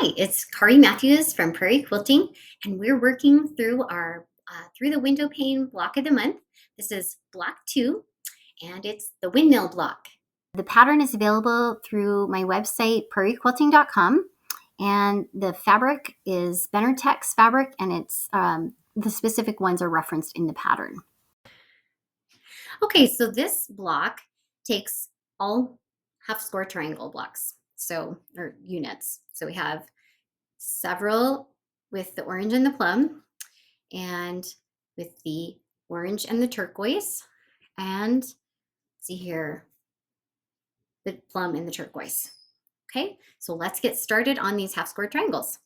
Hi, it's Kari Matthews from Prairie Quilting, and we're working through our through the window pane block of the month. This is block 2, and it's the windmill block. The pattern is available through my website, prairiequilting.com, and the fabric is Benartex fabric, and it's the specific ones are referenced in the pattern. Okay, so this block takes all half square triangle blocks, or units. So we have several with the orange and the plum, and with the orange and the turquoise, and see here, the plum and the turquoise. Okay, so let's get started on these half square triangles.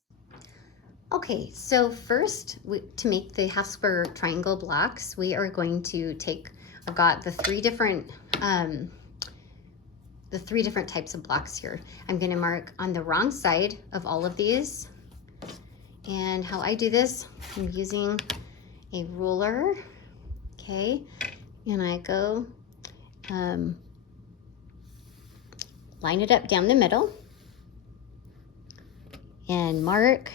Okay, so first, to make the half square triangle blocks, we are going to take, I've got the three different types of blocks here. I'm going to mark on the wrong side of all of these. And how I do this, I'm using a ruler, okay, and I go line it up down the middle and mark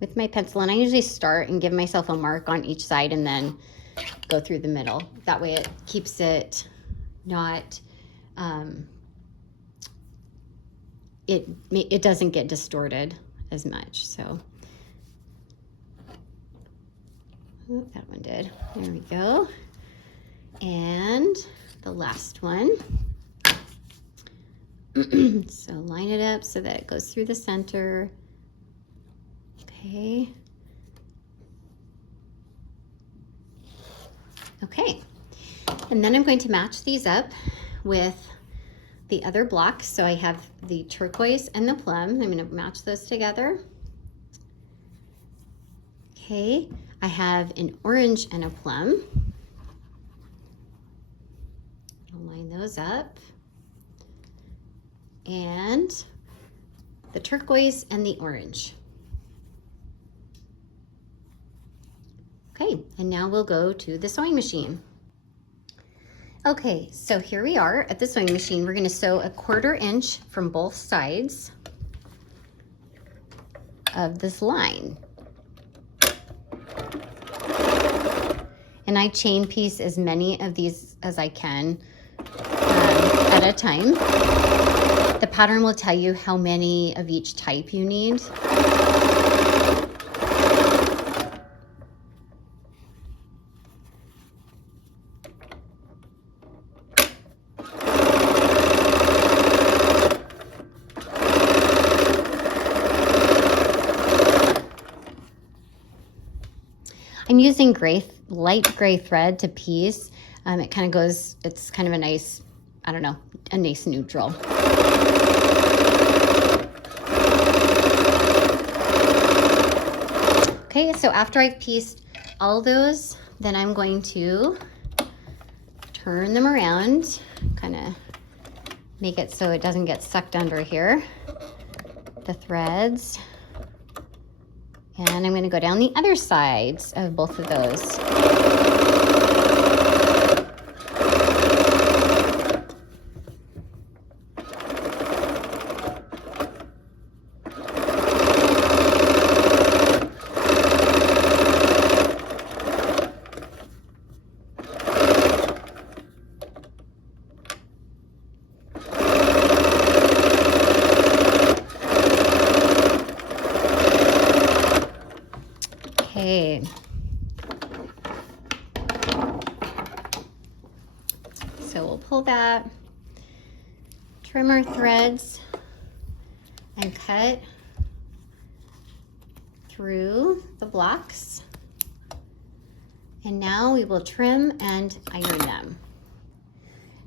with my pencil. And I usually start and give myself a mark on each side and then go through the middle. That way it keeps it not, it doesn't get distorted as much, so. Oh, that one did. There we go. And the last one. So line it up so that it goes through the center. Okay. Okay. And then I'm going to match these up with the other blocks. So I have the turquoise and the plum. I'm going to match those together. Okay. I have an orange and a plum. I'll line those up. And the turquoise and the orange. Okay, and now we'll go to the sewing machine. Okay, so here we are at the sewing machine. We're going to sew 1/4 inch from both sides of this line. And I chain piece as many of these as I can at a time. The pattern will tell you how many of each type you need. I'm using light gray thread to piece. It kind of goes, it's kind of a nice, I don't know, a nice neutral. Okay, so after I've pieced all those, then I'm going to turn them around, kind of make it so it doesn't get sucked under here, the threads. And I'm going to go down the other sides of both of those. Okay. So we'll pull that, trim our threads, and cut through the blocks. And now we will trim and iron them.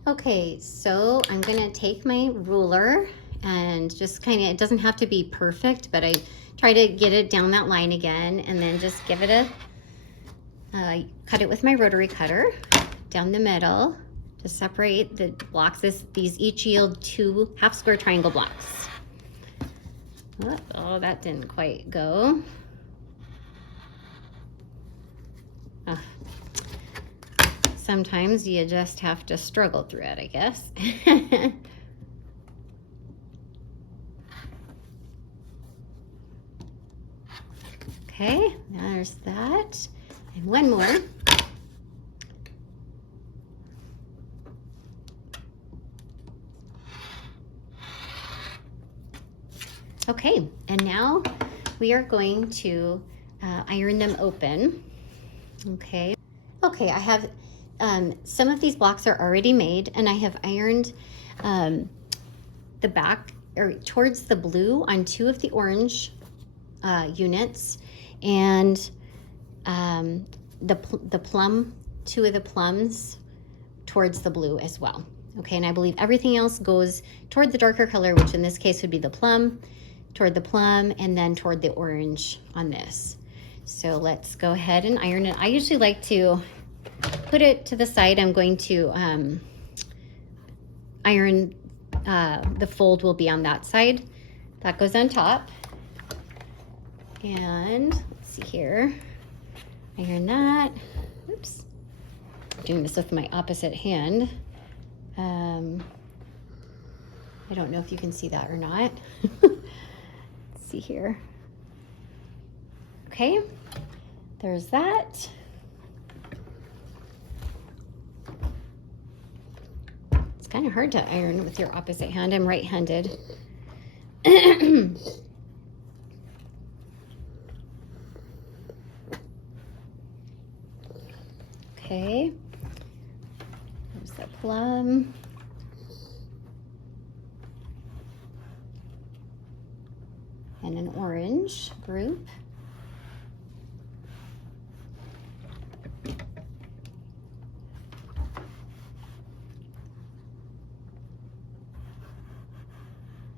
Okay, so I'm gonna take my ruler and just kind of, it doesn't have to be perfect, but I try to get it down that line again, and then just give it a, cut it with my rotary cutter down the middle to separate the blocks. These each yield 2 half square triangle blocks. Oh, that didn't quite go. Oh. Sometimes you just have to struggle through it, I guess. Okay, there's that. And one more. Okay, and now we are going to iron them open. Okay. Okay, I have some of these blocks are already made, and I have ironed the back or towards the blue on 2 of the orange units, and the plum, 2 of the plums towards the blue as well. Okay, and I believe everything else goes toward the darker color, which in this case would be the plum, toward the plum, and then toward the orange on this. So let's go ahead and iron it. I usually like to put it to the side. I'm going to iron, the fold will be on that side. That goes on top. And let's see here, iron that. Oops, I'm doing this with my opposite hand. I don't know if you can see that or not. Let's see here. Okay, there's that. It's kind of hard to iron with your opposite hand. I'm right-handed. Okay, there's the plum. And an orange group.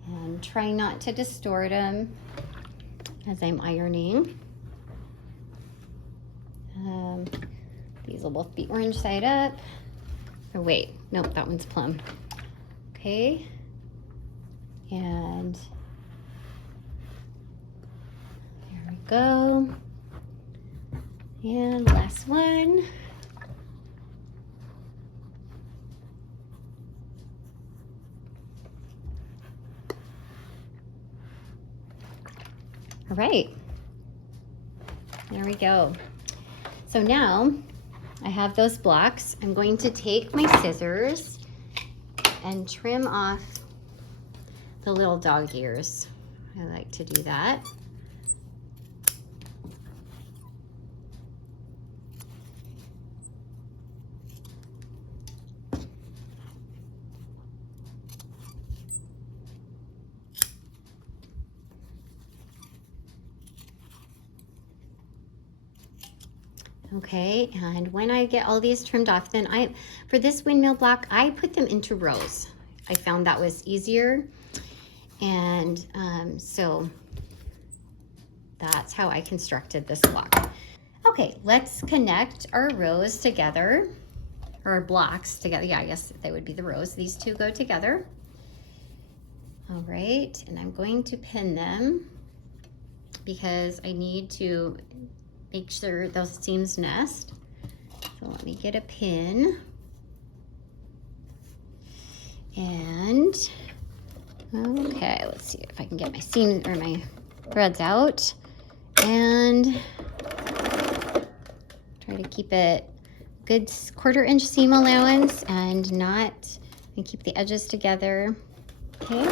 And try not to distort them as I'm ironing. These will both be orange side up. Oh wait, nope, that one's plum. Okay, and there we go. And last one. All right, there we go. So now I have those blocks. I'm going to take my scissors and trim off the little dog ears. I like to do that. Okay, and when I get all these trimmed off, then for this windmill block, I put them into rows. I found that was easier, and so that's how I constructed this block. Okay, let's connect our rows together, or our blocks together. Yeah, I guess they would be the rows. These two go together. All right, and I'm going to pin them because I need to make sure those seams nest. So let me get a pin. And okay, let's see if I can get my seams or my threads out, and try to keep it good 1/4 inch seam allowance and keep the edges together. Okay.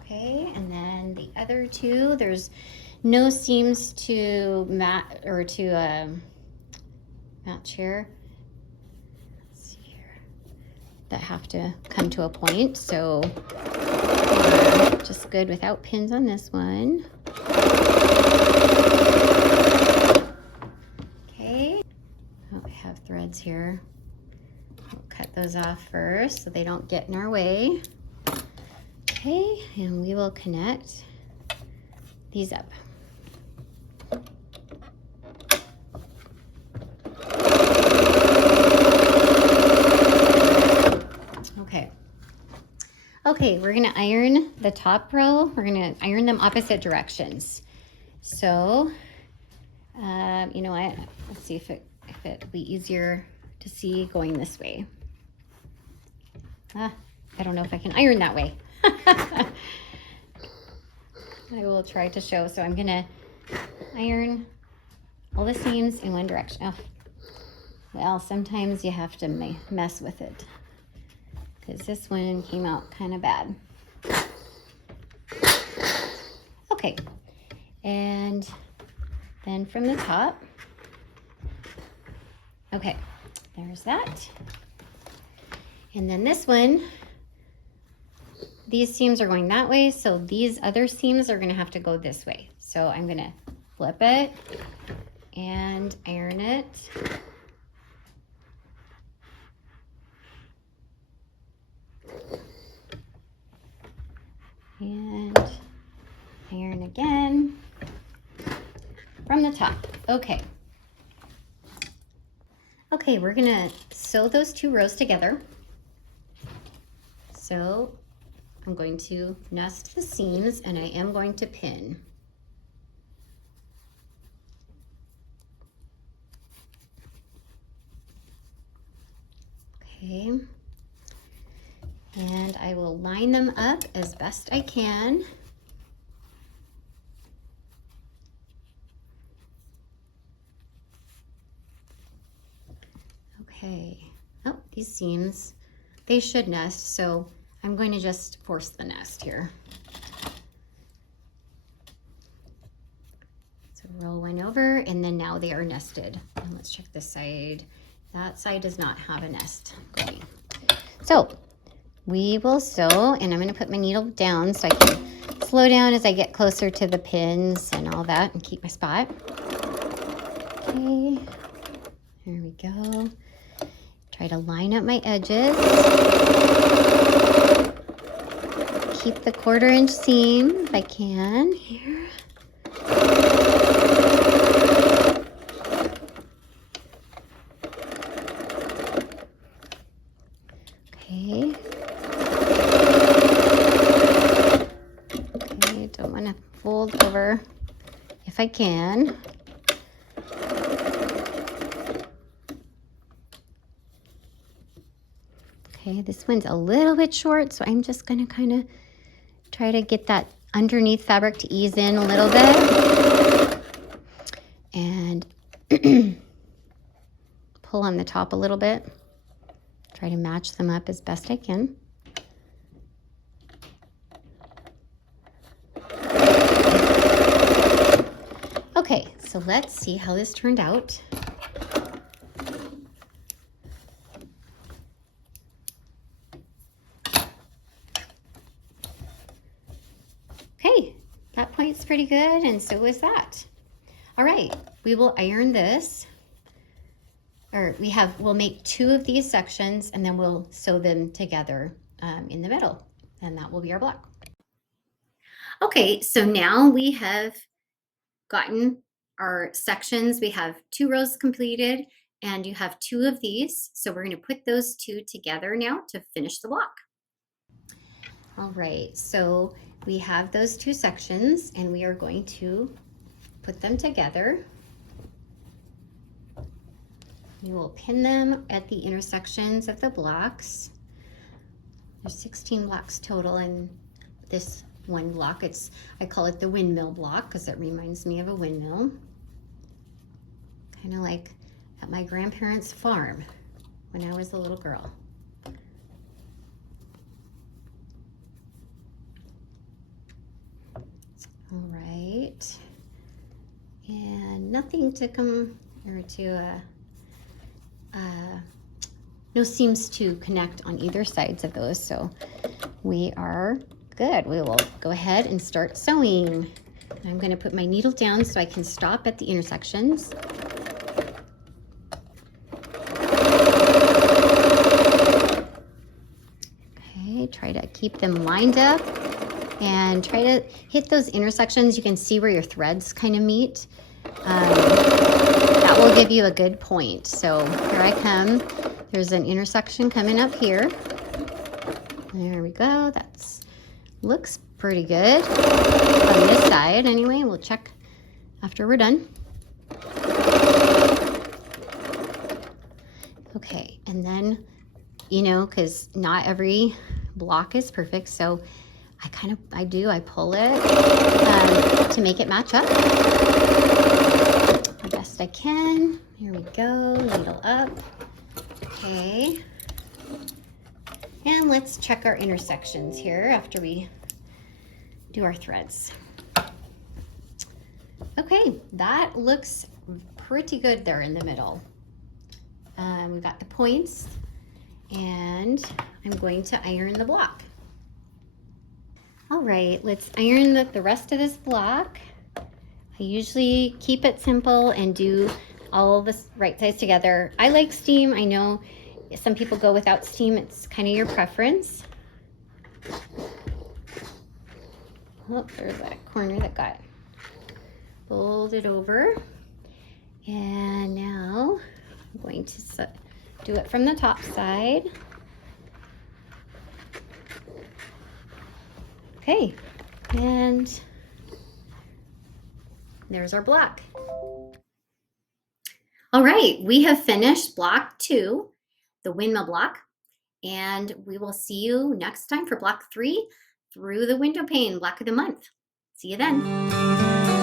Okay, and then the other two, there's no seams to match here. Let's see here, that have to come to a point, so just good without pins on this one. Okay, oh, I have threads here. We'll cut those off first so they don't get in our way. Okay, and we will connect these up. Okay, we're gonna iron the top row. We're gonna iron them opposite directions. So, you know what? Let's see if it'll be easier to see going this way. I don't know if I can iron that way. I will try to show. So I'm gonna iron all the seams in one direction. Oh, well, sometimes you have to mess with it because this one came out kind of bad. Okay, and then from the top, okay, there's that. And then this one, these seams are going that way, so these other seams are gonna have to go this way. So I'm gonna flip it and iron it. And iron again from the top. Okay. Okay, we're gonna sew those 2 rows together. So I'm going to nest the seams and I am going to pin. Okay. And I will line them up as best I can. Okay. Oh, these seams, they should nest, so I'm going to just force the nest here. So roll one over, and then now they are nested. And let's check this side. That side does not have a nest going. So we will sew, and I'm going to put my needle down so I can slow down as I get closer to the pins and all that and keep my spot. Okay, there we go. Try to line up my edges. Keep the 1/4 inch seam if I can here. Okay. Okay, don't want to fold over if I can. Okay, this one's a little bit short, so I'm just going to kind of try to get that underneath fabric to ease in a little bit. And pull on the top a little bit. Try to match them up as best I can. Okay, so let's see how this turned out. Okay, that point's pretty good, and so is that. All right, we will iron this. Or we'll make 2 of these sections, and then we'll sew them together in the middle, and that will be our block. Okay, so now we have gotten our sections. We have 2 rows completed, and you have 2 of these. So we're going to put those 2 together now to finish the block. All right, so we have those 2 sections, and we are going to put them together. You will pin them at the intersections of the blocks. There's 16 blocks total in this one block. I call it the windmill block because it reminds me of a windmill. Kind of like at my grandparents' farm when I was a little girl. All right. And nothing to come or to no seams to connect on either sides of those, so we are good. We will go ahead and start sewing. I'm going to put my needle down so I can stop at the intersections. Okay, try to keep them lined up and try to hit those intersections. You can see where your threads kind of meet. That will give you a good point. So here I come. There's an intersection coming up here. There we go. That's looks pretty good on this side. Anyway, we'll check after we're done. Okay, and then, you know, because not every block is perfect, so I pull it to make it match up the best I can. Here we go, needle up. Okay. And let's check our intersections here after we do our threads. Okay, that looks pretty good there in the middle. We got the points, and I'm going to iron the block. All right, let's iron the rest of this block. I usually keep it simple and do all the right sides together. I like steam. I know some people go without steam. It's kind of your preference. Oh, there's that corner that got folded over. And now I'm going to do it from the top side. Okay, and there's our block. All right, we have finished block 2, the windmill block, and we will see you next time for block 3, through the window pane, block of the month. See you then.